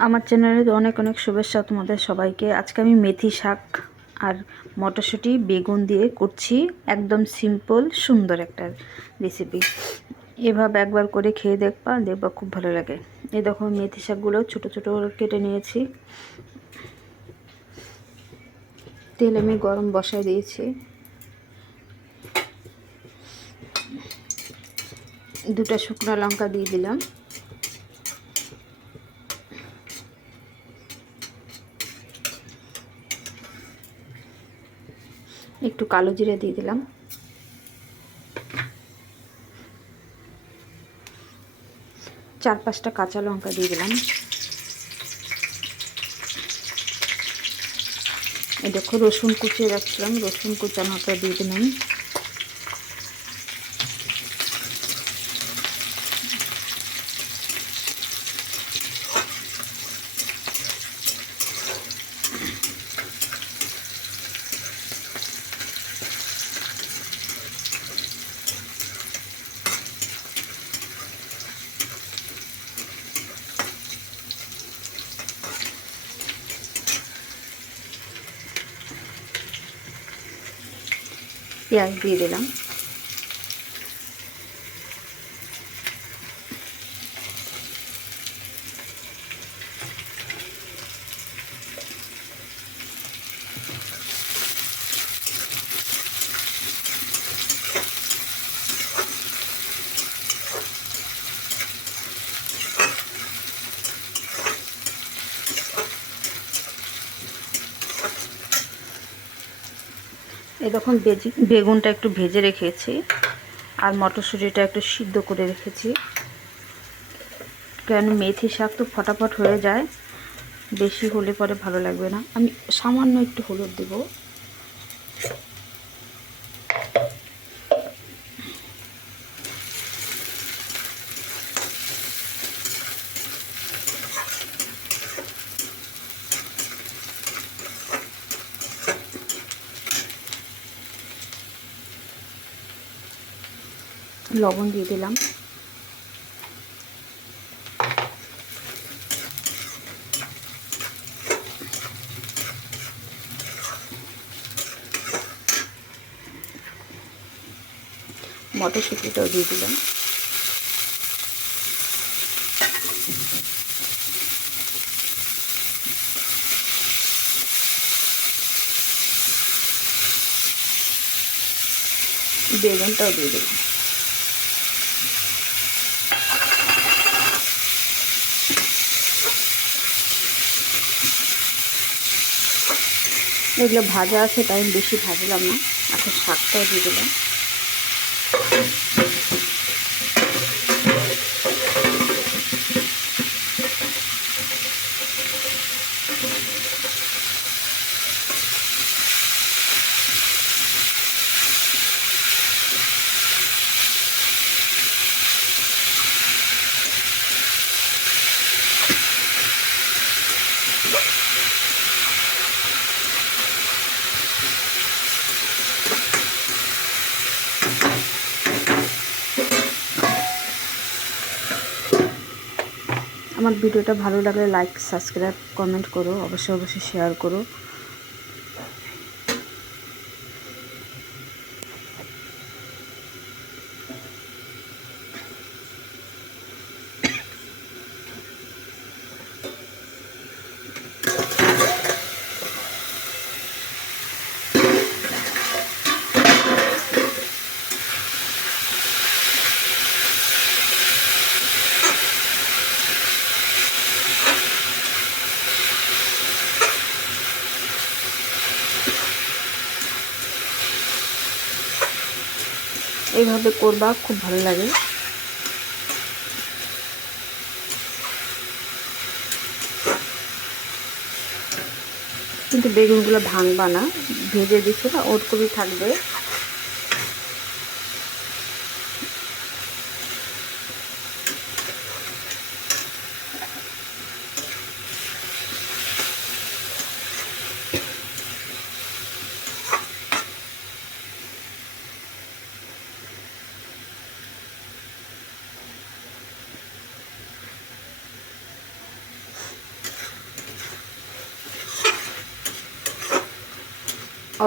আমার চ্যানেলে অনেক অনেক শুভেচ্ছা তোমাদের সবাইকে। আজকে আমি মেথি শাক আর মটরশুঁটি, বেগুন দিয়ে করছি। একদম সিম্পল সুন্দর একটা রেসিপি এভাবে একবার করে খেয়ে দেখবা দেখবা খুব ভালো লাগে। এই দেখো, মেথি শাকগুলো ছোটো ছোটো কেটে নিয়েছি। তেল আমি গরম বসায় দিয়েছি। দুটা শুকনো লঙ্কা দিয়ে দিলাম। একটু কালো জিরে দিয়ে দিলাম। চার পাঁচটা কাঁচা লঙ্কা দিয়ে দিলাম। দেখো রসুন কুচিয়ে রাখছিলাম, রসুন কুচানোটা দিয়ে দিলাম। পেঁয়াজ দিয়ে দিলাম। এই দেখুন বেজি, বেগুনটা একটু ভেজে রেখেছি আর মটরশুঁটিটা একটু সিদ্ধ করে রেখেছি। কেন মেথি শাক তো ফটাফট হয়ে যায়, বেশি হলে পরে ভালো লাগবে না। আমি সামান্য একটু হলুদ দেবো। লবণ দিয়ে দিলাম। মটরশুঁটিটাও দিয়ে দিলাম। বেগুনটাও দিয়ে দিলাম। এগুলো ভাজা আছে তাই বেশি ভাজলাম না। এখন শাকটাও দিয়ে দিলাম। আমার ভিডিওটা ভালো লাগলে লাইক সাবস্ক্রাইব কমেন্ট করো। অবশ্যই অবশ্যই শেয়ার করো। এইভাবে করবা, খুব ভালো লাগে। কিন্তু বেগুনগুলো ভাঙবা না, ভেজে দিচ্ছে না ওর কবি থাকবে।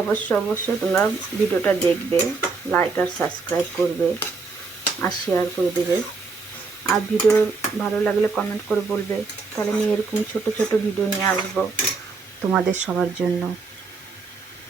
অবশ্য অবশ্য তোমরা ভিডিওটা দেখবে লাইক আর সাবস্ক্রাইব করবে আর শেয়ার করে দেবে। আর ভিডিও ভালো লাগলে কমেন্ট করে বলবে, তাহলে আমি এরকম ছোট ছোট ভিডিও নিয়ে আসব তোমাদের সবার জন্য।